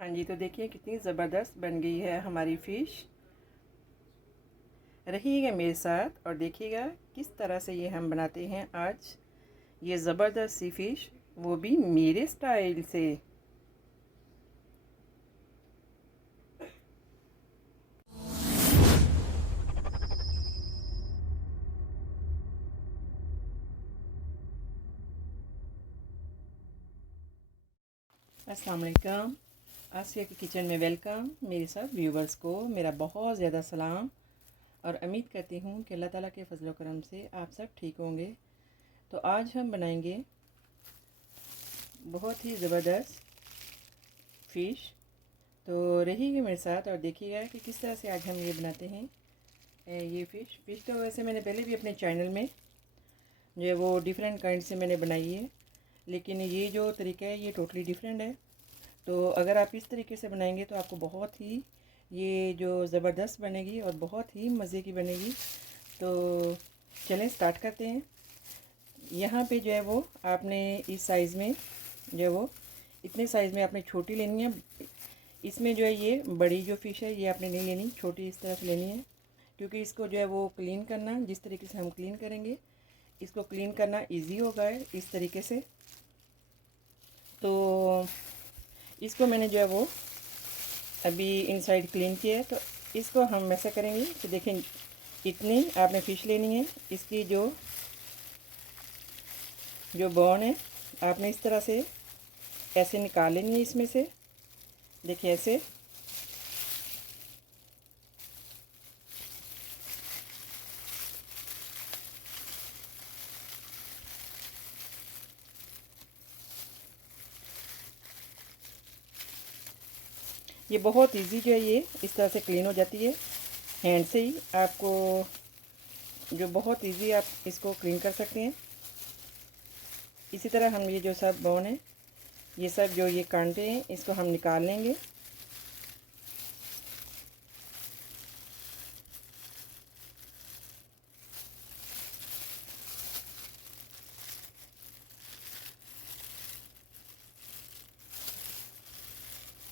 हाँ जी, तो देखिए कितनी ज़बरदस्त बन गई है हमारी फ़िश। रहिएगा मेरे साथ और देखिएगा किस तरह से ये हम बनाते हैं आज ये ज़बरदस्त सी फ़िश, वो भी मेरे स्टाइल से। अस्सलाम वालेकुम, आसिया की किचन में वेलकम। मेरे सब व्यूवर्स को मेरा बहुत ज़्यादा सलाम और उम्मीद करती हूँ कि अल्लाह ताला के फजल करम से आप सब ठीक होंगे। तो आज हम बनाएंगे बहुत ही ज़बरदस्त फ़िश। तो रहिएगा मेरे साथ और देखिएगा कि किस तरह से आज हम ये बनाते हैं। ये फ़िश तो वैसे मैंने पहले भी अपने चैनल में जो है वो डिफरेंट काइंड से मैंने बनाई है, लेकिन ये जो तरीका है ये टोटली डिफरेंट है। तो अगर आप इस तरीके से बनाएंगे तो आपको बहुत ही ये जो ज़बरदस्त बनेगी और बहुत ही मज़े की बनेगी। तो चलें स्टार्ट करते हैं। यहाँ पे जो है वो आपने इस साइज़ में जो है वो इतने साइज़ में आपने छोटी लेनी है। इसमें जो है ये बड़ी जो फ़िश है ये आपने नहीं लेनी, छोटी इस तरह से लेनी है, क्योंकि इसको जो है वो क्लीन करना जिस तरीके से हम क्लीन करेंगे इसको क्लीन करना इजी होगा इस तरीके से। तो इसको मैंने जो है वो अभी इनसाइड क्लीन किया है। तो इसको हम ऐसा करेंगे कि देखें इतनी आपने फ़िश लेनी है, इसकी जो जो बोन है आपने इस तरह से ऐसे निकाल लेनी है इसमें से। देखिए ऐसे ये बहुत इजी जो है ये इस तरह से क्लीन हो जाती है हैंड से ही। आपको जो बहुत इजी आप इसको क्लीन कर सकते हैं। इसी तरह हम ये जो सब बोन है ये सब जो ये कांटे हैं इसको हम निकाल लेंगे।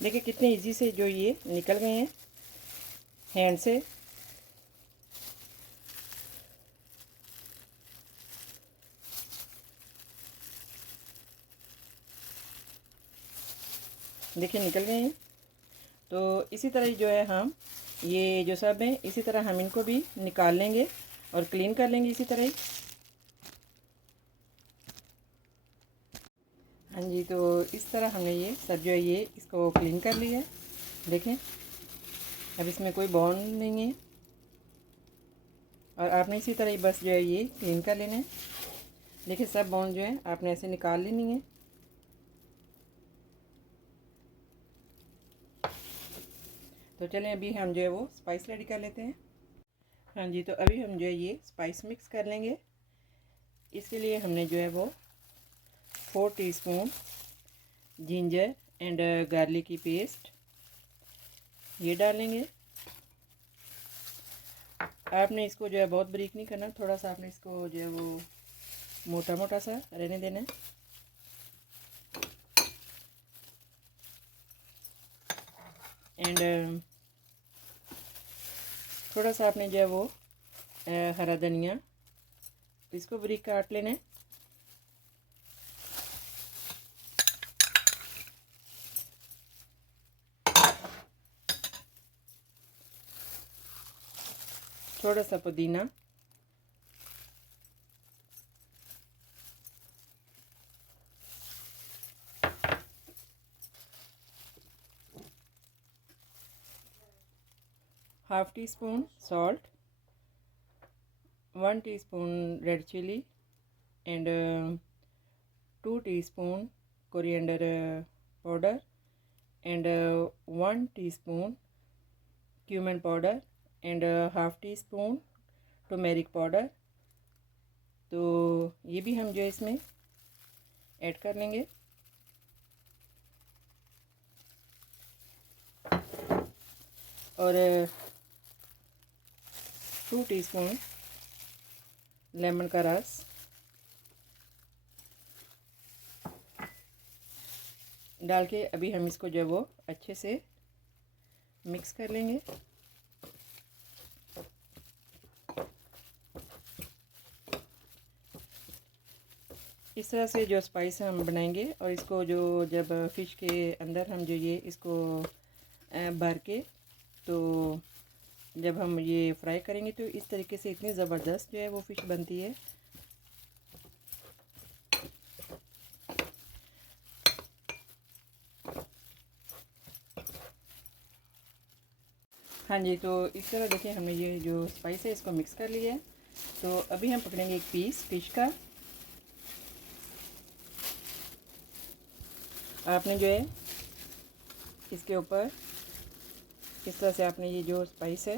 देखिए कितने इजी से जो ये निकल गए हैं हैंड से। देखिए निकल गए हैं। तो इसी तरह ही जो है हम ये जो सब हैं इसी तरह हम इनको भी निकाल लेंगे और क्लीन कर लेंगे इसी तरह ही। हाँ जी, तो इस तरह हमने ये सब जो है ये इसको क्लीन कर लिया है। देखें अब इसमें कोई बोन नहीं है और आपने इसी तरह ही बस जो है ये क्लीन कर लेना है। देखिए सब बोन जो है आपने ऐसे निकाल लेनी है। तो चलें अभी हम जो है वो स्पाइस रेडी कर लेते हैं। हाँ जी, तो अभी हम जो है ये स्पाइस मिक्स कर लेंगे। इसके लिए हमने जो है वो 4 टीस्पून जिंजर एंड गार्लिक की पेस्ट ये डालेंगे। आपने इसको जो है बहुत बारीक नहीं करना, थोड़ा सा आपने इसको जो है वो मोटा मोटा सा रहने देना है। एंड थोड़ा सा आपने जो है वो हरा धनिया इसको बारीक काट लेना है। थोड़ा सा पुदीना, half teaspoon salt, 1 teaspoon red chilli and 2 teaspoon coriander powder and 1 teaspoon cumin powder and half teaspoon turmeric powder. तो ये भी हम जो है इसमें ऐड कर लेंगे। और 2 टीस्पून लेमन का रस डाल के अभी हम इसको जो है वो अच्छे से मिक्स कर लेंगे। इस तरह से जो स्पाइस हम बनाएंगे और इसको जो जब फ़िश के अंदर हम जो ये इसको भर के तो जब हम ये फ्राई करेंगे तो इस तरीके से इतनी ज़बरदस्त जो है वो फ़िश बनती है। हाँ जी, तो इस तरह देखिए हमने ये जो स्पाइस है इसको मिक्स कर लिया है। तो अभी हम पकड़ेंगे एक पीस फ़िश का। आपने जो है इसके ऊपर इस तरह से आपने ये जो स्पाइस है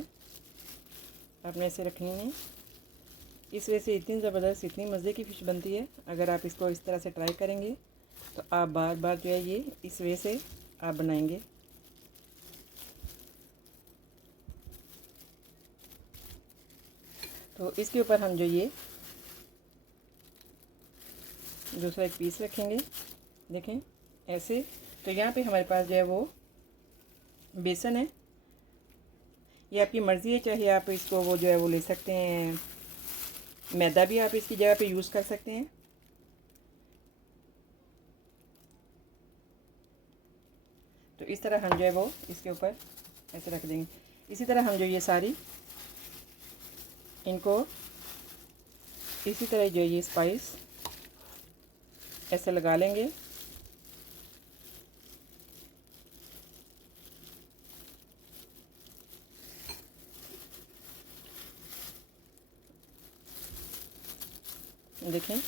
आपने ऐसे रखनी है। इस वजह से इतनी ज़बरदस्त इतनी मज़े की फ़िश बनती है। अगर आप इसको इस तरह से ट्राई करेंगे तो आप बार बार जो है ये इस वजह से आप बनाएंगे। तो इसके ऊपर हम जो ये दूसरा एक पीस रखेंगे, देखें ऐसे। तो यहाँ पे हमारे पास जो है वो बेसन है, ये आपकी मर्ज़ी है, चाहे आप इसको वो जो है वो ले सकते हैं, मैदा भी आप इसकी जगह पे यूज़ कर सकते हैं। तो इस तरह हम जो है वो इसके ऊपर ऐसे रख देंगे। इसी तरह हम जो ये सारी इनको इसी तरह जो ये स्पाइस ऐसे लगा लेंगे। देखें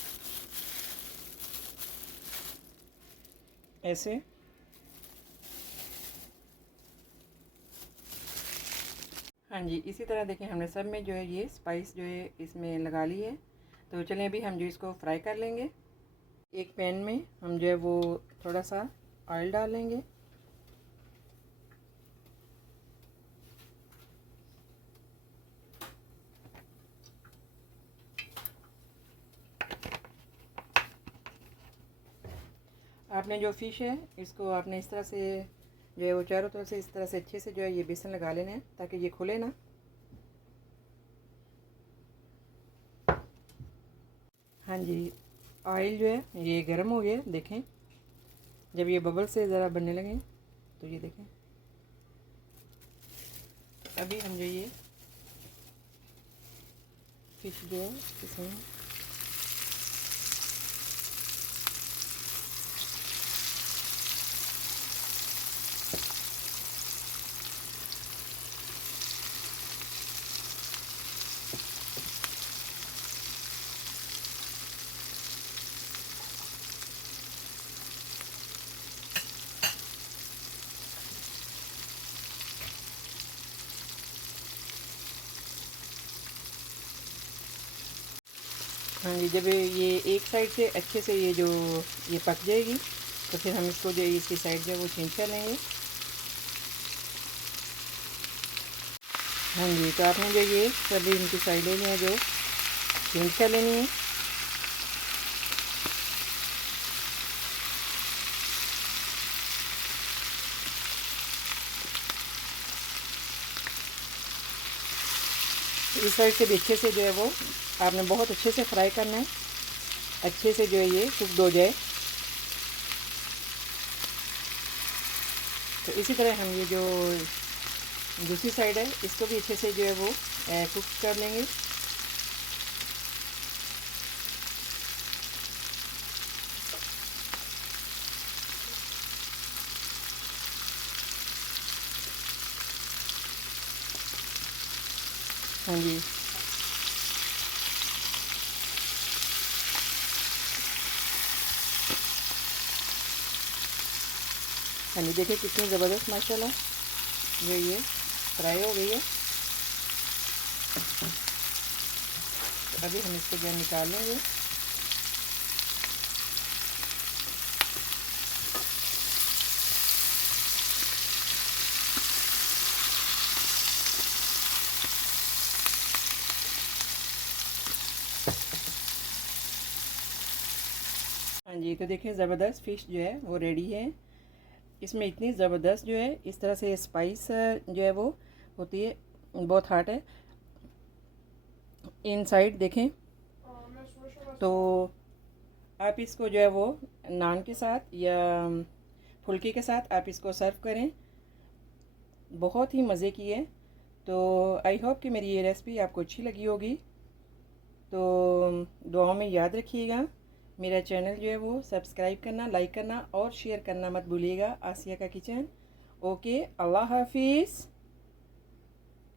ऐसे। हाँ जी, इसी तरह देखें हमने सब में जो है ये स्पाइस जो है इसमें लगा ली है। तो चलें अभी हम जो इसको फ्राई कर लेंगे। एक पैन में हम जो है वो थोड़ा सा ऑयल डाल लेंगे। आपने जो फ़िश है इसको आपने इस तरह से जो है वो चारों तरफ से इस तरह से अच्छे से जो है ये बेसन लगा लेना है ताकि ये खुले ना। हाँ जी, ऑयल जो है ये गर्म हो गया, देखें जब ये बबल से ज़रा बनने लगे तो ये देखें। अभी हम जो ये फ़िश जो है इसमें हाँ जी, जब ये एक साइड से अच्छे से ये जो ये पक जाएगी तो फिर हम इसको जो इसकी साइड जो है वो चेंज कर लेंगे। हाँ जी, तो आपने जो ये सभी इनकी साइडें जो हैं जो चेंज कर लेनी है। इस साइड से भी अच्छे से जो है वो आपने बहुत अच्छे से फ्राई करना है, अच्छे से जो है ये कुक हो जाए। तो इसी तरह हम ये जो दूसरी साइड है इसको भी अच्छे से जो है वो कुक कर लेंगे। हाँ जी, हाँ जी, देखिए कितनी ज़बरदस्त माशाल्लाह जो ये फ्राई हो गई है। तो अभी हम इसको जो है निकाल लेंगे। हाँ जी, तो देखिए ज़बरदस्त फ़िश जो है वो रेडी है। इसमें इतनी ज़बरदस्त जो है इस तरह से स्पाइस जो है वो होती है, बहुत हार्ड है। इनसाइड देखें तो आप इसको जो है वो नान के साथ या फुल्के के साथ आप इसको सर्व करें, बहुत ही मज़े की है। तो आई होप कि मेरी ये रेसिपी आपको अच्छी लगी होगी। तो दुआओं में याद रखिएगा। मेरा चैनल जो है वो सब्सक्राइब करना, लाइक करना और शेयर करना मत भूलिएगा। आसिया का किचन। ओके, अल्लाह हाफिज़।